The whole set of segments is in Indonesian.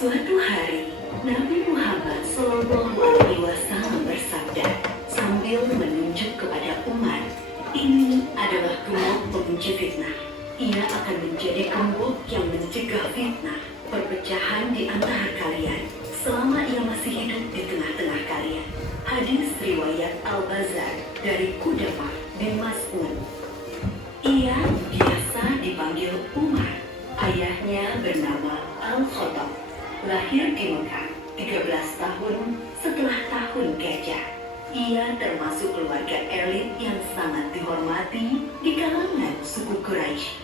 Suatu hari, Nabi Muhammad SAW bersabda sambil menunjuk kepada Umar, "Ini adalah gembok pengunci fitnah. Ia akan menjadi gembok yang mencegah fitnah, perpecahan di antara kalian selama ia masih hidup di tengah-tengah kalian." Hadis riwayat Al-Bazar dari Qudamah bin Mas'ud. Ia biasa dipanggil Umar. Ayahnya bernama Al-Khattab. Lahir di Mekah 13 tahun setelah tahun Gajah. Ia termasuk keluarga elit yang sangat dihormati di kalangan suku Quraisy.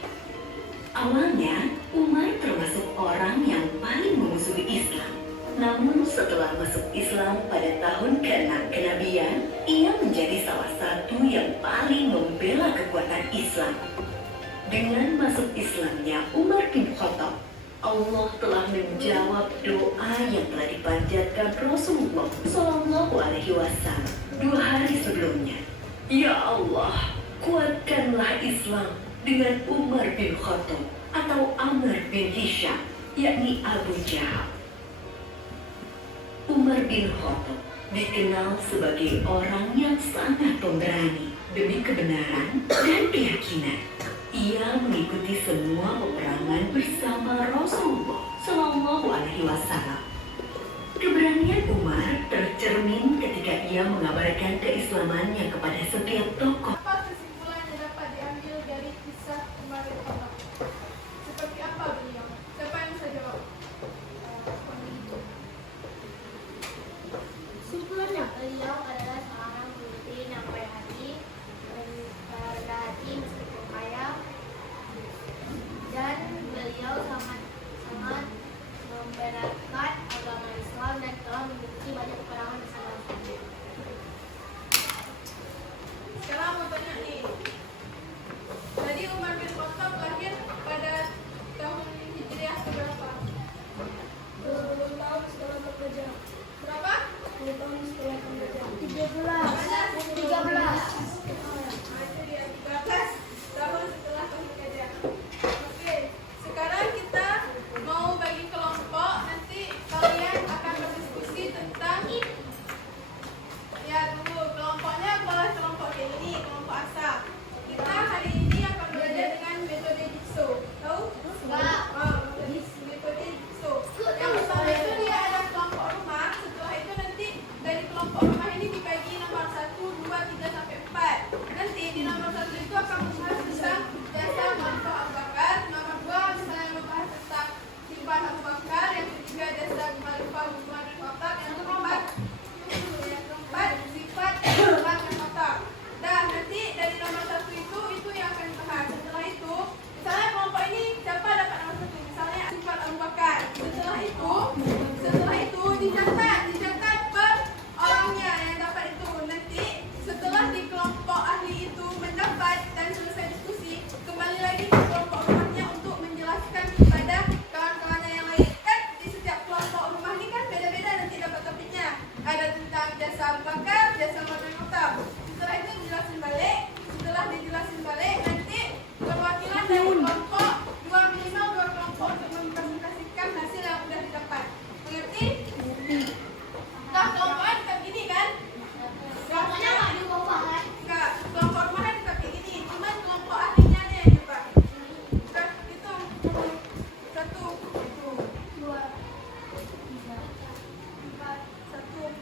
Awalnya, Umar termasuk orang yang paling memusuhi Islam. Namun setelah masuk Islam pada tahun ke-6 kenabian, ia menjadi salah satu yang paling membela kekuatan Islam. Dengan masuk Islamnya Umar bin Khattab, Allah telah menjawab doa yang telah dipanjatkan Rasulullah SAW 2 hari sebelumnya. Ya Allah, kuatkanlah Islam dengan Umar bin Khattab atau Amr bin Hisham, yakni Abu Jahal. Umar bin Khattab dikenal sebagai orang yang sangat pemberani demi kebenaran dan keyakinan. Ia mengikuti semua peperangan bersama Rasulullah SAW. Keberanian Umar tercermin ketika ia mengabarkan keislamannya kepada setiap tokoh. Apa kesimpulan yang dapat diambil dari kisah Umar bin Khattab? Seperti apa beliau? Siapa yang bisa jawab? Kesimpulannya, beliau adalah seorang pemimpin yang baik hati, rendah hati meskipun kaya, dan beliau sangat membenarkan agama Islam dan telah memiliki banyak kekurangan dan kelemahan. Sekarang mau tanya nih. Tadi Umar bin Khattab lahir pada tahun Hijriah berapa? 20 tahun setelah bekerja. Berapa? 10 tahun setelah bekerja. 13. Itu dia 13 tahun setelah bekerja. Oke, sekarang kita mau bagi kelompok. Nanti kalian akan berdiskusi tentang ya dulu kelompoknya boleh kelompok kayak ini, kelompok asal. Kita hari ini akan belajar dengan metode jigsaw. Tahu? Enggak. Metode jigsaw. Yang pertama itu dia ada kelompok rumah. Setelah itu nanti dari kelompok rumah ini dibagi nomor 1, 2, 3 sampai 4. Nanti di nomor 1 itu akan membahas tentang jasa manfaat Abu Bakar. Nomor 2 misalnya membahas tentang sifat Abu Bakar. Yang ketiga jasa manfaat Umar bin Khattab. Yang keempat sifat Umar bin Khattab. Dan nanti dari nomor 1 itu yang akan dibahas. Setelah itu misalnya kelompok ini siapa dapat nomor 1? Misalnya sifat Abu Bakar. Setelah itu dicatat per orangnya yang dapat itu. Nanti setelah di kelompok ahli itu mendapat dan selesai diskusi, kembali lagi ke kelompok rumahnya untuk menjelaskan kepada kawan-kawannya yang lain. Kan di setiap kelompok rumah ini kan beda-beda nanti dapat topiknya. Ada tentang jasa Abu Bakar, jasa Umar bin Khattab. Setelah itu dijelasin balik. Setelah dijelasin balik, nanti perwakilan dari kelompok minimal dua kelompok untuk mempresentasikan hasil yang sudah didapat. Mengerti? Nah, kelompok A tetap gini kan? Kelompoknya nggak diubah kan? Enggak, kelompok rumahnya tetap kayak gini. Cuman kelompok ahlinya nih yang coba. Itu 1, 2, 3, 4, 1,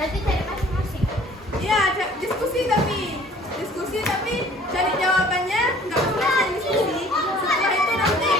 Berarti cari masing-masing. Iya, diskusi tapi cari jawabannya nggak selesai diskusi. Setelah itu nanti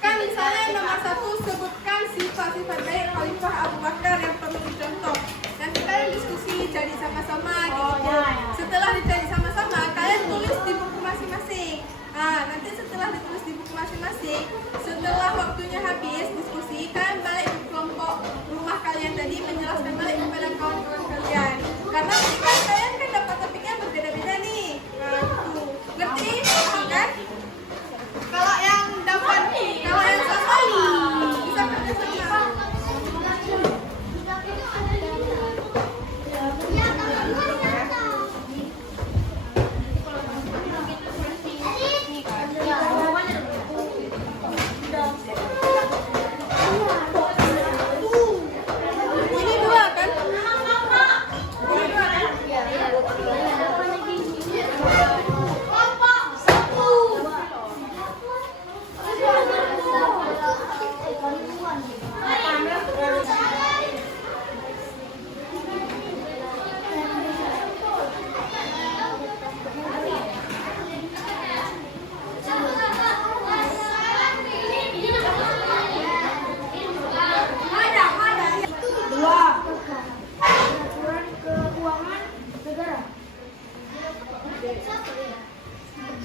kan misalnya nomor 1 sebutkan sifat-sifat baik Khalifah Abu Bakar yang perlu dicontoh. Nanti kalian diskusi cari sama-sama gitu. Setelah dicari sama-sama kalian tulis di buku masing-masing. Nah, nanti setelah ditulis di buku masing-masing, setelah waktunya habis diskusi, kalian balik ke kelompok rumah kalian tadi menjelaskan balik kepada kawan-kawan kalian. Karena nanti kan kalian kan dapat topiknya berbeda-beda nih. Nah, gitu. Ngerti? Paham kan? Kalau yang sama bisa kerja sama. Ini dua kan?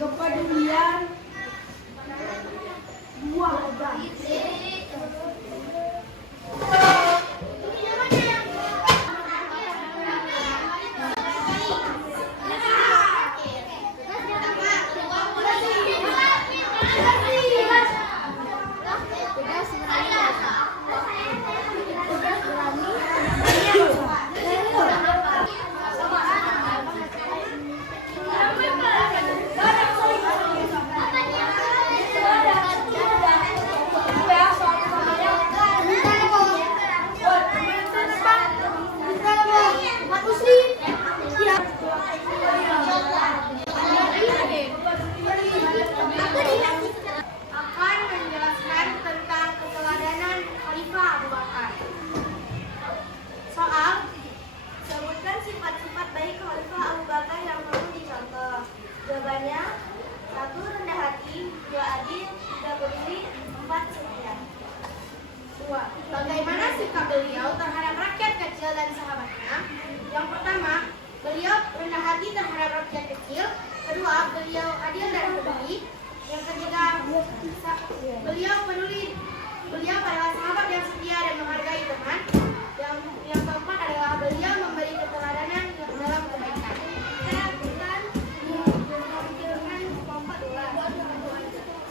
Kepedulian dua organ. Akan menjelaskan tentang keteladanan Khalifah Abu Bakar. Soal sebutkan sifat-sifat baik Khalifah Abu Bakar yang perlu dicontoh. Jawabannya 1. Rendah hati, 2. Adil, 3. Peduli, 4. Setia. 2. Bagaimana sikap beliau terhadap rakyat kecil dan sahabatnya? Yang pertama, beliau rendah hati terhadap rakyat kecil. Kedua, beliau adil dan peduli. Yang ketiga, beliau peduli. Beliau adalah sahabat yang setia dan menghargai teman. Yang keempat adalah beliau memberi keteladanan dalam kebaikan. Saya berikan dengan kelompok 2.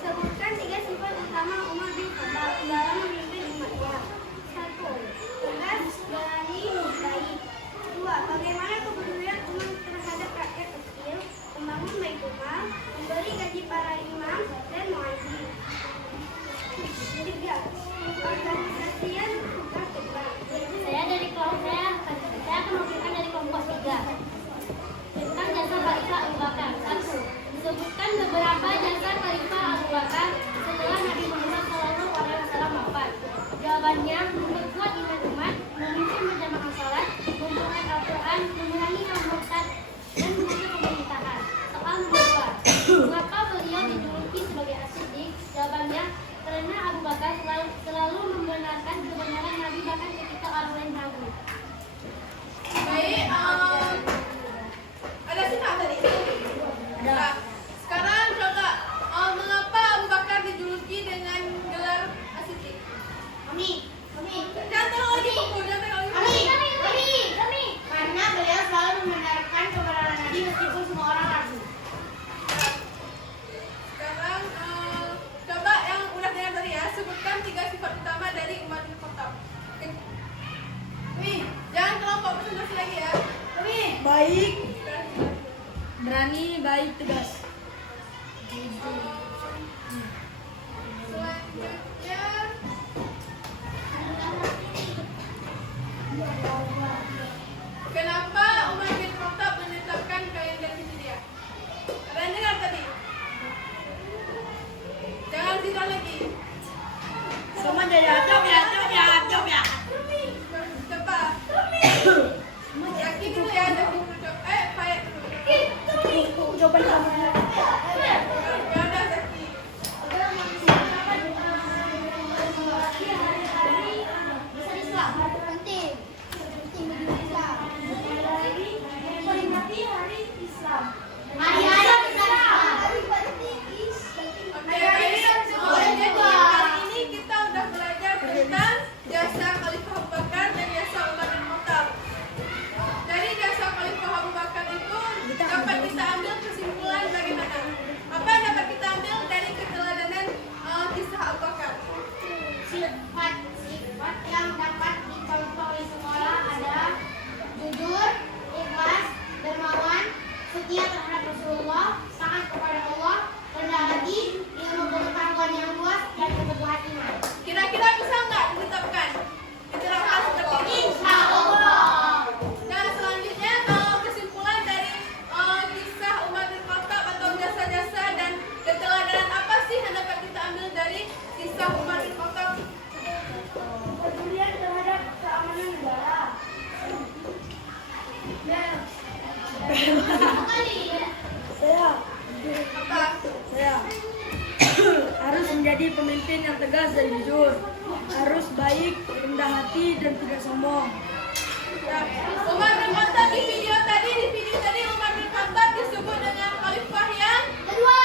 Sebutkan 3 sifat utama Umar bin Khattab dalam memimpin umatnya. 1. Tegas, berani, baik. 2. Bagaimana kepedulian Umar terhadap rakyat kecil, membangun Baitullah, memberi gaji para imam, dan mengaji. 3. Organisasian tugas terbang. Saya akan mewakilkan dari kelompok 3. Tentang jasa Khalifah Abu Bakar. 1. Disebutkan beberapa jasa Khalifah Abu Bakar setelah Nabi Muhammad SAW wafat. Jawabannya, memperkuat iman umat, memimpin berjamaah salat, memperkuat Al-Quran, mengurangi kaum murtad, dan mengatur pemerintahan. Soal nomor 2. Mengapa beliau dijuluki sebagai As-Siddiq? Jawabannya, karena Abu Bakar selalu membenarkan kebenaran Nabi bahkan ketika orang lain ragu. Baik, ada sifat tadi? Ada. Sekarang coba mengapa Abu Bakar dijuluki dengan gelar As-Siddiq? Jangan terlalu lagi pukul, jangan terlalu lagi. Karena beliau selalu membenarkan kebenaran Nabi meskipun semua orang ragu. Sekarang coba yang udah dengar tadi ya, sebutkan 3 sifat utama dari Umar bin Khattab. Jangan kelompok presentasi lagi ya. Baik, berani, baik, tegas. Selanjutnya, kenapa Umar bin Khattab menetapkan kalender Hijriah? Ada yang dengar tadi? Jangan tidur lagi. Semua jadi acap ya. penting bagi Islam. Memperingati Hari Islam. Hari-hari Islam. Oke, baik. Jadi kali ini kita udah belajar tentang jasa Khalifah Abu Bakar dan jasa Umar bin Khattab. Dari jasa Khalifah Abu Bakar itu dapat kita ambil kesimpulan bagaimana? Apa yang dapat kita ambil dari keteladanan kisah Abu Bakar? Sifat yang dapat dicontoh di sekolah adalah jujur, ikhlas, dermawan, setia terhadap Rasulullah, taat kepada Allah, rendah hati, ilmu pengetahuan yang luas, dan keteguhan iman. Kira-kira bisa nggak ditetapkan? Diterapkan seperti ini? Insya Allah. Nah, selanjutnya kesimpulan dari kisah Umar bin Khattab atau jasa-jasa dan keteladanan apa sih yang dapat kita ambil dari kisah Umar bin Khattab? Kepedulian terhadap keamanan negara. Saya harus menjadi pemimpin yang tegas dan jujur, harus baik, rendah hati, dan tidak sombong. Nah, Umar bin Khattab di video tadi Umar bin Khattab disebut dengan khalifah yang Kedua.